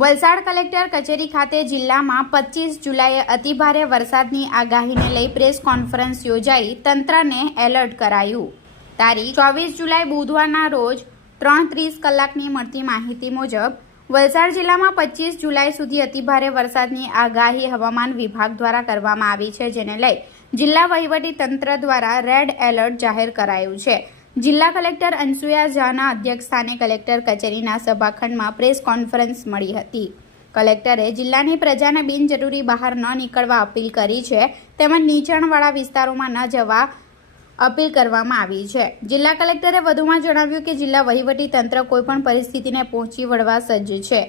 Valsad collector કચેરી ખાતે જિલ્લામાં 25 જુલાઈએ અતિભારે વરસાદની આગાહીને લઈ પ્રેસ કોન્ફરન્સ યોજાઈ તંત્રને એલર્ટ કરાયું. તારીખ 24 જુલાઈ બુધવારના રોજ 3:30 કલાકની મળતી માહિતી મુજબ વલસાડ જિલ્લામાં 25 જુલાઈ સુધી અતિભારે વરસાદની આગાહી હવામાન વિભાગ દ્વારા કરવામાં આવી છે, જેને લઈ જિલ્લા વહીવટી તંત્ર દ્વારા રેડ એલર્ટ જાહેર કરાયું છે. જિલ્લા કલેક્ટર અનસુયા ઝાના અધ્યક્ષસ્થાને કલેક્ટર કચેરીના સભાખંડમાં પ્રેસ કોન્ફરન્સ મળી હતી. કલેક્ટરે જિલ્લાની પ્રજાને બિનજરૂરી બહાર ન નીકળવા અપીલ કરી છે, તેમજ નીચાણવાળા વિસ્તારોમાં ન જવા અપીલ કરવામાં આવી છે. જિલ્લા કલેક્ટરે વધુમાં જણાવ્યું કે જિલ્લા વહીવટી તંત્ર કોઈપણ પરિસ્થિતિને પહોંચી વળવા સજ્જ છે.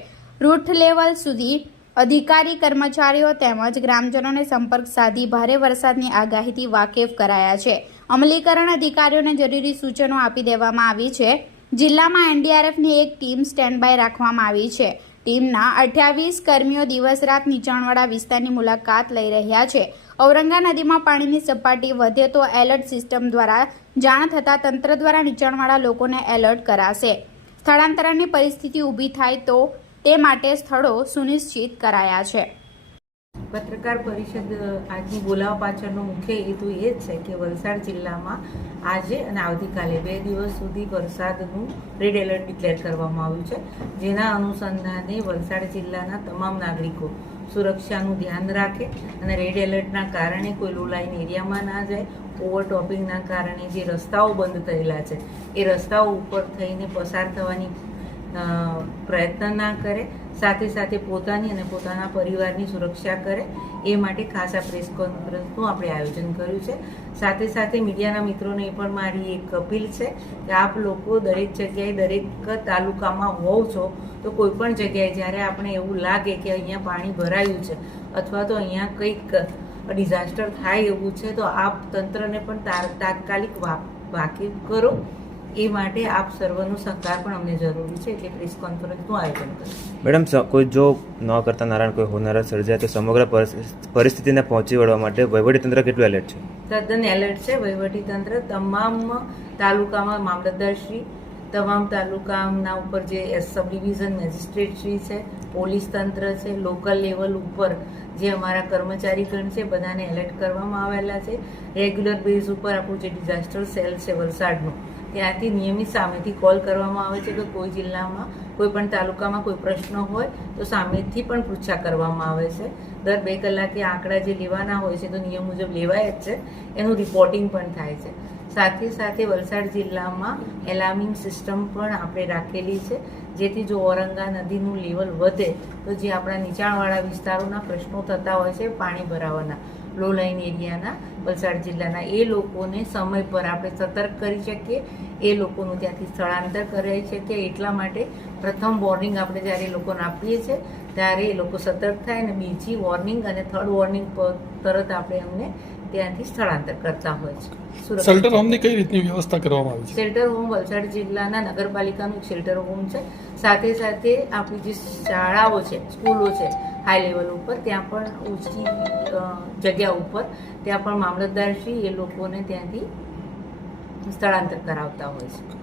રૂટ લેવલ સુધી અધિકારી કર્મચારીઓ તેમજ ગ્રામજનોને સંપર્ક સાધી ભારે વરસાદની આગાહીથી વાકેફ કરાયા છે. અમલીકરણ અધિકારીઓને જરૂરી સૂચનો આપી દેવામાં આવી છે. જિલ્લામાં એનડીઆરએફની એક ટીમ સ્ટેન્ડ બાય રાખવામાં આવી છે. ટીમના 28 કર્મીઓ દિવસ રાત નીચાણવાળા વિસ્તારની મુલાકાત લઈ રહ્યા છે. ઔરંગા નદીમાં પાણીની સપાટી વધે તો એલર્ટ સિસ્ટમ દ્વારા જાણ થતાં તંત્ર દ્વારા નીચાણવાળા લોકોને એલર્ટ કરાશે. સ્થળાંતરની પરિસ્થિતિ ઊભી થાય તો તે માટે સ્થળો સુનિશ્ચિત કરાયા છે. પત્રકાર પરિષદ આજની બોલાવવા પાછળનો મુખ્ય હેતુ એ જ છે કે વલસાડ જિલ્લામાં આજે અને આવતીકાલે 2 દિવસ સુધી વરસાદનું રેડ એલર્ટ ડિક્લેર કરવામાં આવ્યું છે, જેના અનુસંધાને વલસાડ જિલ્લાના તમામ નાગરિકો સુરક્ષાનું ધ્યાન રાખે અને રેડ એલર્ટના કારણે કોઈ લો લાઇન એરિયામાં ના જાય. ઓવરટોપિંગના કારણે જે રસ્તાઓ બંધ થયેલા છે એ રસ્તાઓ ઉપર થઈને પસાર થવાની પ્રયત્ન ના કરે, સાથે સાથે પોતાની અને પોતાના પરિવારની સુરક્ષા કરે એ માટે ખાસ આ પ્રેસ કોન્ફરન્સનું આપણે આયોજન કર્યું છે. સાથે સાથે મીડિયાના મિત્રોને એ પણ મારી એક અપીલ છે કે આપ લોકો દરેક જગ્યાએ દરેક તાલુકામાં હોવ છો તો કોઈ પણ જગ્યાએ જ્યારે આપણે એવું લાગે કે અહીંયા પાણી ભરાયું છે અથવા તો અહીંયા કંઈક ડિઝાસ્ટર થાય એવું છે તો આપ તંત્રને પણ તાત્કાલિક વાકેફ કરો. એ માટે આપ સર્વનો સહકાર પણ અમને જરૂરી છે, એટલે પ્રેસ કોન્ફરન્સનું આયોજન કર્યું. મેડમ, કોઈ જો ન કરતા નારાયણ કોઈ હોનારત સર્જાય તો સમગ્ર પરિસ્થિતિને પહોંચી વળવા માટે વહીવટીતંત્ર કેટલું એલર્ટ છે? તદ્દન એલર્ટ છે વહીવટીતંત્ર. તમામ તાલુકામાં મામલતદારશ્રી, તમામ તાલુકાના ઉપર જે સબ ડિવિઝન મેજિસ્ટ્રેટશ્રી છે, પોલીસ તંત્ર છે, લોકલ લેવલ ઉપર જે અમારા કર્મચારીગણ છે બધાને એલર્ટ કરવામાં આવેલા છે. રેગ્યુલર બેઝ ઉપર આપણું જે ડિઝાસ્ટર સેલ છે વલસાડનું, ત્યાંથી નિયમિત સામેથી કોલ કરવામાં આવે છે કે કોઈ જિલ્લામાં કોઈ પણ તાલુકામાં કોઈ પ્રશ્ન હોય તો સામેથી પણ પૃચ્છા કરવામાં આવે છે. દર 2 કલાકે આંકડા જે લેવાના હોય છે તો નિયમ મુજબ લેવાય જ છે, એનું રિપોર્ટિંગ પણ થાય છે. સાથે સાથે વલસાડ જિલ્લામાં એલાર્મિંગ સિસ્ટમ પણ આપણે રાખેલી છે, જેથી જો ઔરંગા નદીનું લેવલ વધે તો જે આપણા નીચાણવાળા વિસ્તારોના પ્રશ્નો થતા હોય છે પાણી ભરાવાના, લો લાઇન એરિયાના વલસાડ જિલ્લાના, એ લોકોને સમય પર આપણે સતર્ક કરી શકીએ, એ લોકોનું ત્યાંથી સ્થળાંતર કરી શકીએ. એટલા માટે પ્રથમ વોર્નિંગ આપણે જ્યારે એ લોકોને આપીએ છીએ ત્યારે એ લોકો સતર્ક થાય અને બીજી વોર્નિંગ અને થર્ડ વોર્નિંગ તરત આપણે એમને ત્યાંથી સ્થળાંતર કરતા હોય છે. શેલ્ટર હોમની કઈ રીતની વ્યવસ્થા કરવામાં આવી છે? શેલ્ટર હોમ વલસાડ જિલ્લાના નગરપાલિકાનું એક શેલ્ટર હોમ છે. સાથે સાથે આપણી જે શાળાઓ છે, સ્કૂલો છે હાઈ લેવલ ઉપર, ત્યાં પણ ઊંચી જગ્યા ઉપર ત્યાં પણ મામલતદારશ્રી એ લોકોને ત્યાંથી સ્થળાંતર કરાવતા હોય છે.